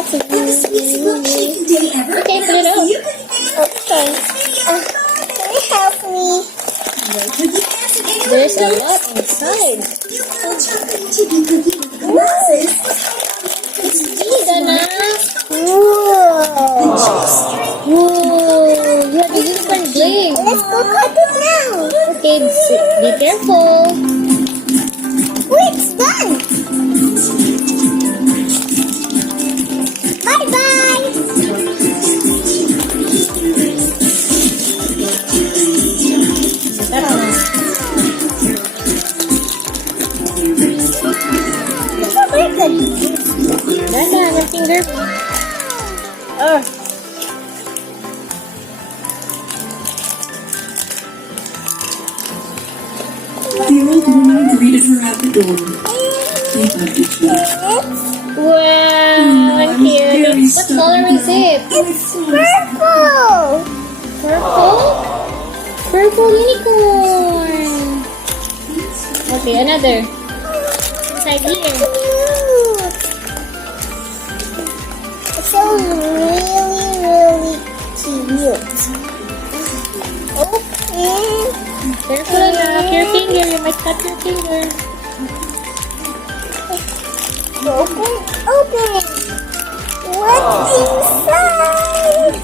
That's really day ever. Okay, put it up. Okay. Can you help me? There's a lot inside. It's big, anak. Whoa. Whoa, you have a unicorn bling. Let's go cut it now. Okay, be careful. Wait, it's done. Bye-bye. It's a very good. Dada, my finger. Oh. Daryl didn't mind greeted her at the door. He loved the key. Wow, cute. What color is it? It's purple. Purple? Purple unicorn. Okay, another. Inside here. Cute. It's so really cute. Okay. Careful, anak. Your finger. You might cut your finger. Open. What's inside?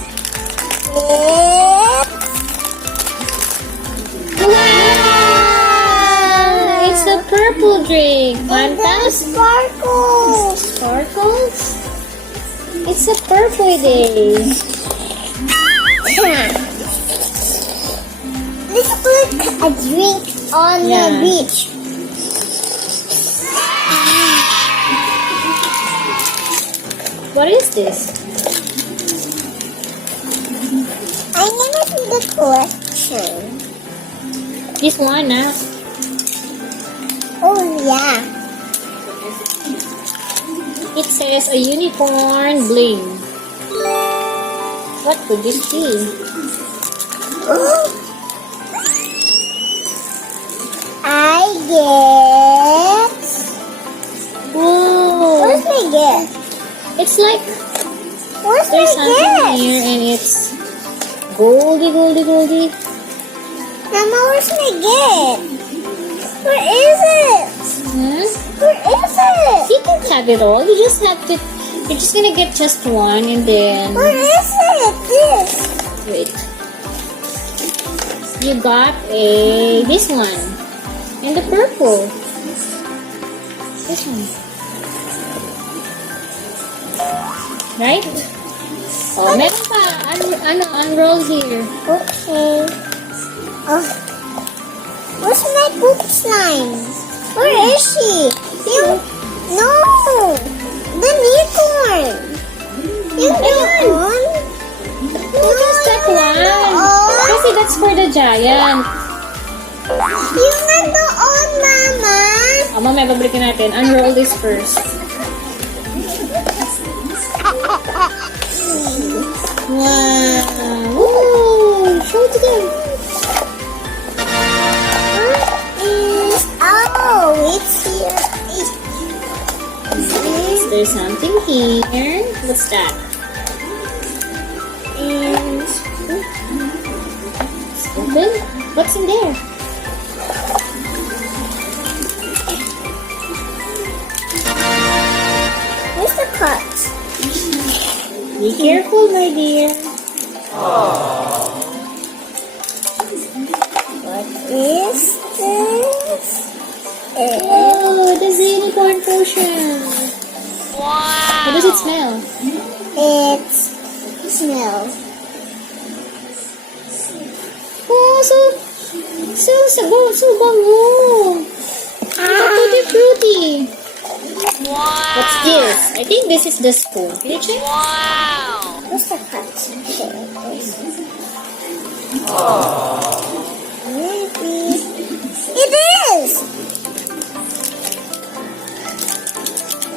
Wow! It's a purple drink. And then Fantastic. sparkles. Sparkles? It's a purple day. Let's put a drink on Yeah. the beach. What is this? I never did the collection. This one, ah. Oh yeah. It says a unicorn bling. What could this be? I get. Whoa! Where's my gift? It's like Where's there's my something gift? here and it's goldy. Mama, where's my gift? Where is it? Hmm? Where is it? You can have it all. You just have to. You're just gonna get just one and then Where is it? This. wait. You got this one and the purple. This one, right? Oh, meron pa. Unroll here. Okay. Oh. Where's my poop slime? Where is she? No. The unicorn. Yung unicorn. No, just that one. Oh. Kasi that's for the giant. Yung nandoon, Mama. Oh, mamaya babalikan natin. Unroll this first. Wow! Woo! Show it to them. It's here. There's something here. What's that? And Open. What's in there? where's the cut? Be careful, my dear. What is this? Oh, the unicorn potion. How does it smell? It smells. Oh, so bango. Tutti fruity. What's this? I think this is the spoon. Can you check? Where's the cut? Maybe. It is!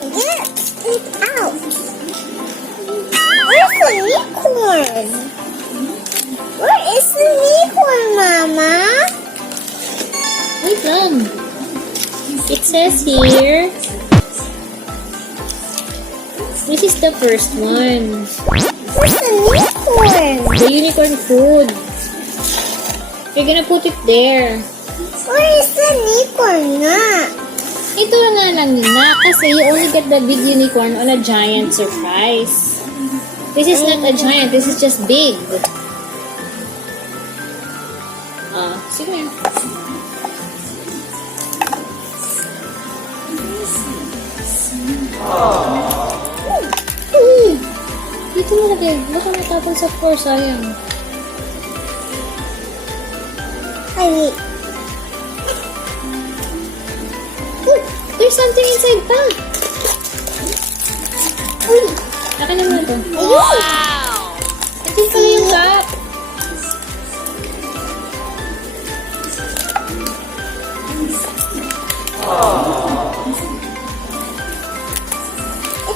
Get it out. Where's the unicorn? Where is the unicorn, Mama? Wait lang. It says here, This is the first one. Where's the unicorn? The unicorn food. You're gonna put it there. Where is the unicorn nga? Ito nga lang yun na kasi you only get the big unicorn on a giant surprise. This is not a giant, this is just big. Sige. Dito mo lagay. Baka matapon sa floor, sayang. Ay, wait. There's something inside pa. Uy, akin naman ito. Ayun! Ito pala yung cup.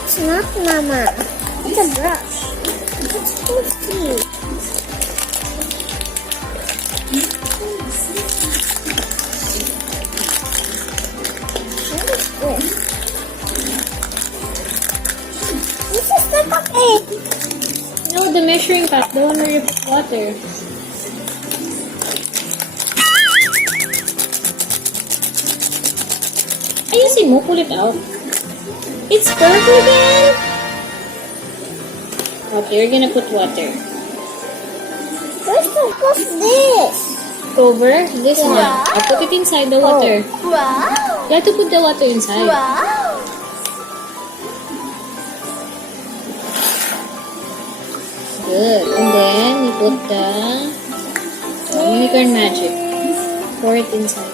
It's not, Mama. It's a brush. It's so cute. What is this? This is the bucket. No, the measuring cup. The one where you put water. Ayusin mo. Pull it out. It's purple again. Okay, we're gonna put water. What's this? Over this one. I'll put it inside the water. Wow. You have to put the water inside. Wow. Good. And then you put the unicorn magic. Pour it inside.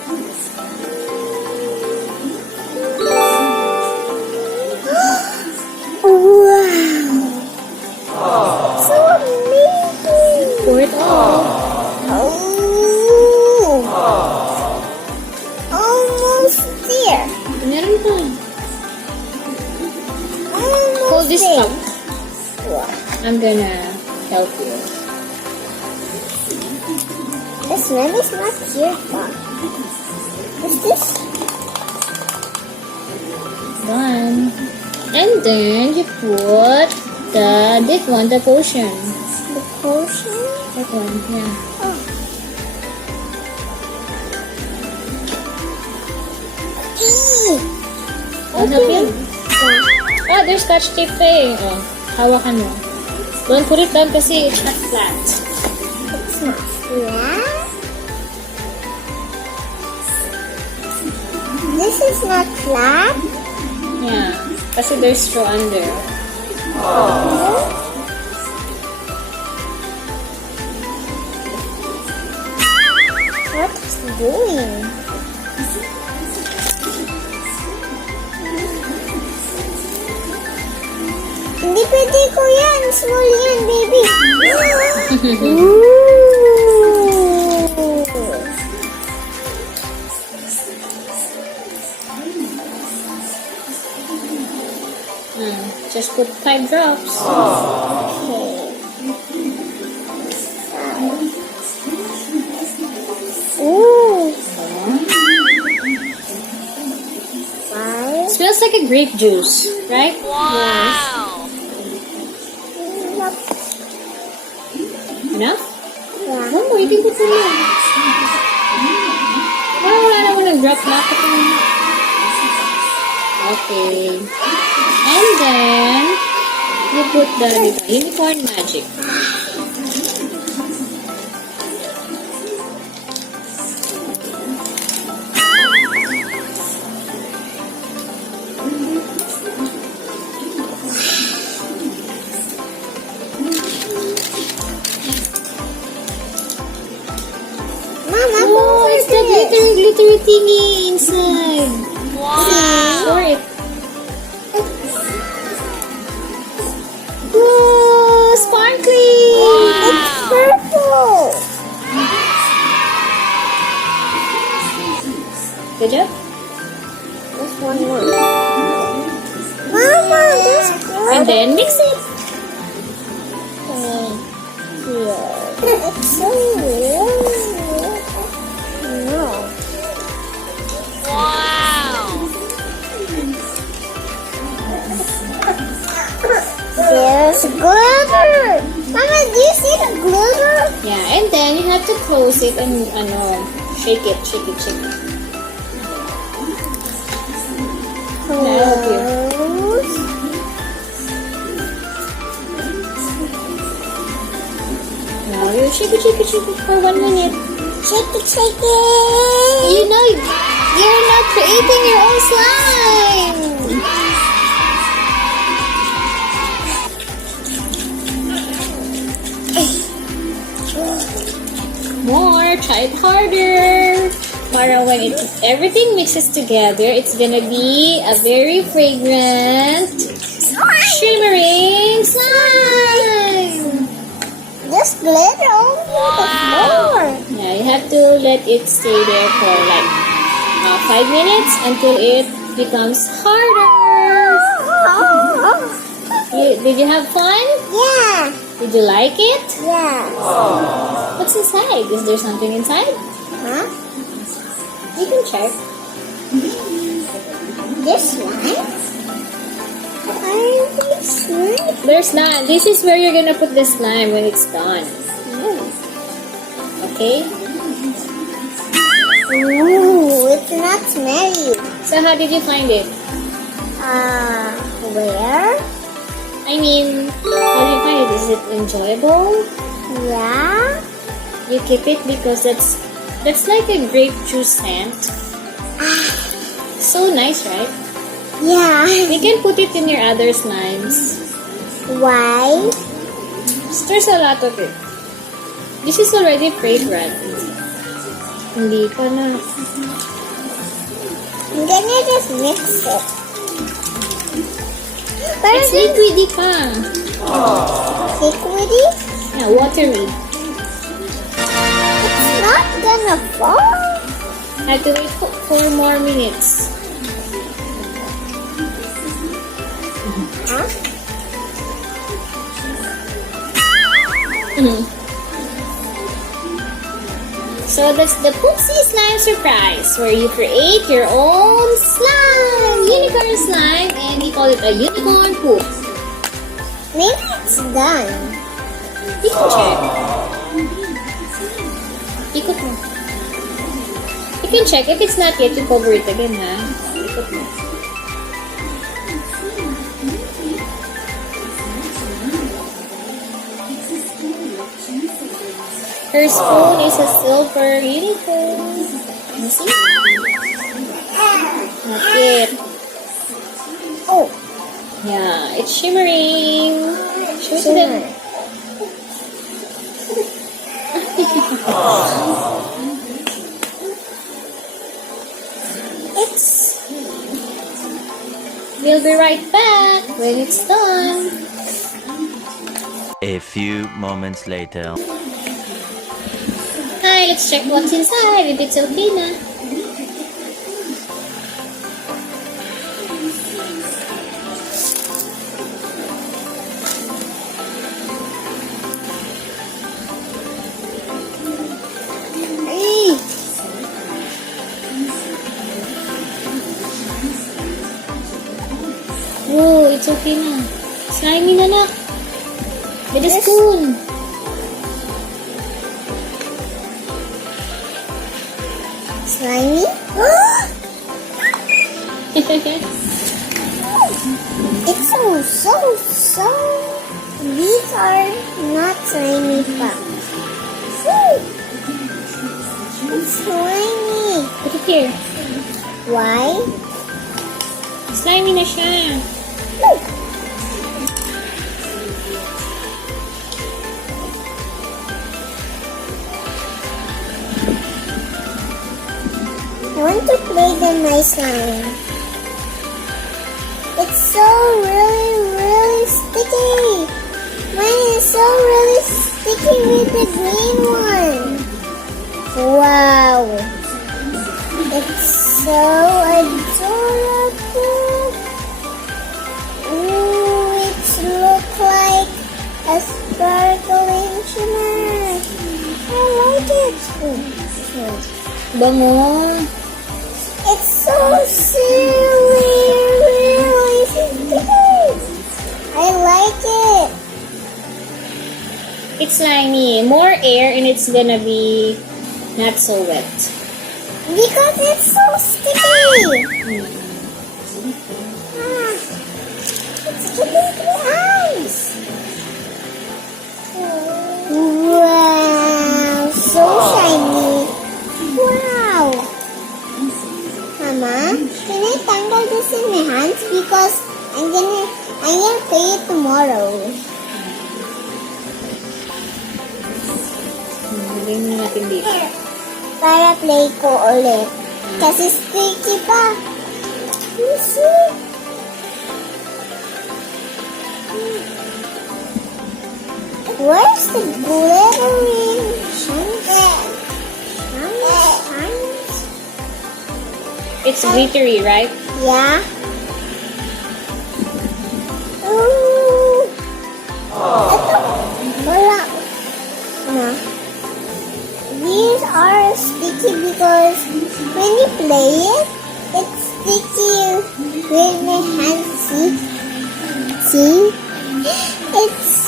Wow. So amazing. Pour it all. Oh. Almost there. Meron pa. Almost Hold this there. cup. Wow. I'm gonna help you. This one is not here, Bob. What's this? Done. And then you put this one, the potion. The potion? That one, yeah. Oh. Eee! I'll help you. Ah, there's scotch tape pa eh. Oh, hawakan mo. Don't put it down kasi it's not flat. It's not flat. This is not flat. Yeah, kasi there's straw under. What is it doing? Hindi pwede ko yan. Small yan, baby. Ooh. Just put 5 drops. Okay. Ooh. 5. Smells like a grape juice, right? Enough? Yeah. One more, you can put one more. Wala naman nag-drop na ako. Okay. And then, you put the unicorn magic. Mama, Oh, it's the glittery thingy inside. Wow. Pour it. Oh, sparkly. It's purple. Good job. There's one more. Mama, there's one. And then mix it. It's so weird. No. It's glitter. Mama, do you see the glitter? Yeah, and then you have to close it and shake it, shake it, shake it. Close. Now you shake it, shake it, shake it for 1 minute. Shake it, shake it. You know, you're not creating your own slime. More, try it harder. Para when everything mixes together, it's gonna be a very fragrant, shimmering slime. Just glitter on the floor. Yeah, you have to let it stay there for like 5 minutes until it becomes harder. Did you have fun? Yeah. Did you like it? Yeah. What's inside? Is there something inside? Huh? You can check. This one? Are they slime? There's not. This is where you're gonna put the slime when it's done. Okay? Ooh, it's not smelly. So how did you find it? Where? I mean, how did you find it? Is it enjoyable? Yeah. You keep it because that's like a grape juice scent. So nice, right? Yeah. You can put it in your other slimes. Why? There's a lot of it. This is already fragrant. Hindi pa na. I'm gonna just mix it. But It's liquidy pa. liquidy? Yeah, watery. It's not gonna fall. Have to wait for 4 more minutes. Huh? So that's the Poopsie Slime surprise, where you create your own slime, unicorn slime, and we call it a unicorn poop. Maybe it's done. You can check. Ikot mo. You can check. If it's not yet, you cover it again, ha? Ikot mo. Her spoon is a silver unicorn. You see? Not yet. Oh, Yeah, it's shimmering. Show it to them. it's We'll be right back when it's done. A few moments later. Hi, let's check what's inside, if it's okay na. Ay. Whoa, it's okay na. Slimy na nak. With a spoon. Slimy? It's so. These are not slimy pa. It's slimy. Put it here. Why? Slimy na siya. I want to play the nice slime. It's so really sticky. Mine is so really sticky with the green one. Wow. It's so adorable. Ooh, it looks like a sparkling shimmer. I like it. Bango. It's so silly, really sticky. I like it. It's slimy. More air and it's gonna be not so wet. Because it's so sticky. It's getting my eyes. Wow, so shiny. Wow. Mama, can I tangle this in my hands because I'm gonna play it tomorrow. Lagyan mo natin dito. Para play ko ulit. Kasi sticky pa. You see? Where's the glittering shines? It's glittery, right? Yeah. Ooh. Ito. Wala. No. These are sticky because when you play it, it's sticky with my hands. See? See? It's...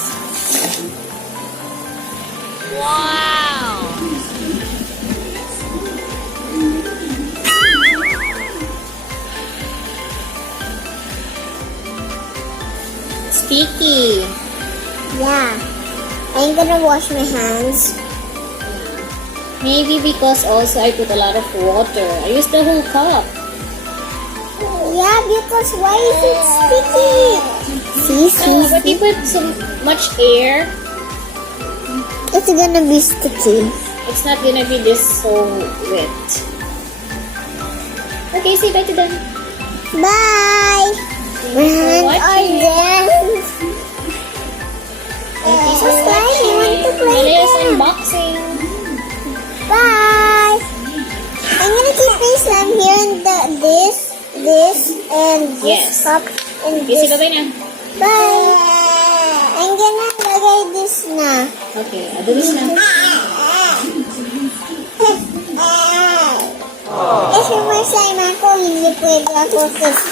Sticky. Yeah. I'm gonna wash my hands. Maybe because also I put a lot of water. I used the whole cup. Yeah, because why is it sticky? See, But you put so much air, it's gonna be sticky. it's not gonna be this so wet. Okay, say bye to them. Bye. My hands are watching. done. Thank you So for slimy. I want to watching. play Malaya's them. unboxing. Bye. I'm gonna keep my slime here in this, and this Yes. cup, and Okay, say this. bye-bye na. Bye. I'm gonna lagay this na. Okay, adulis na. If may slime ako, hindi pwede ako kasi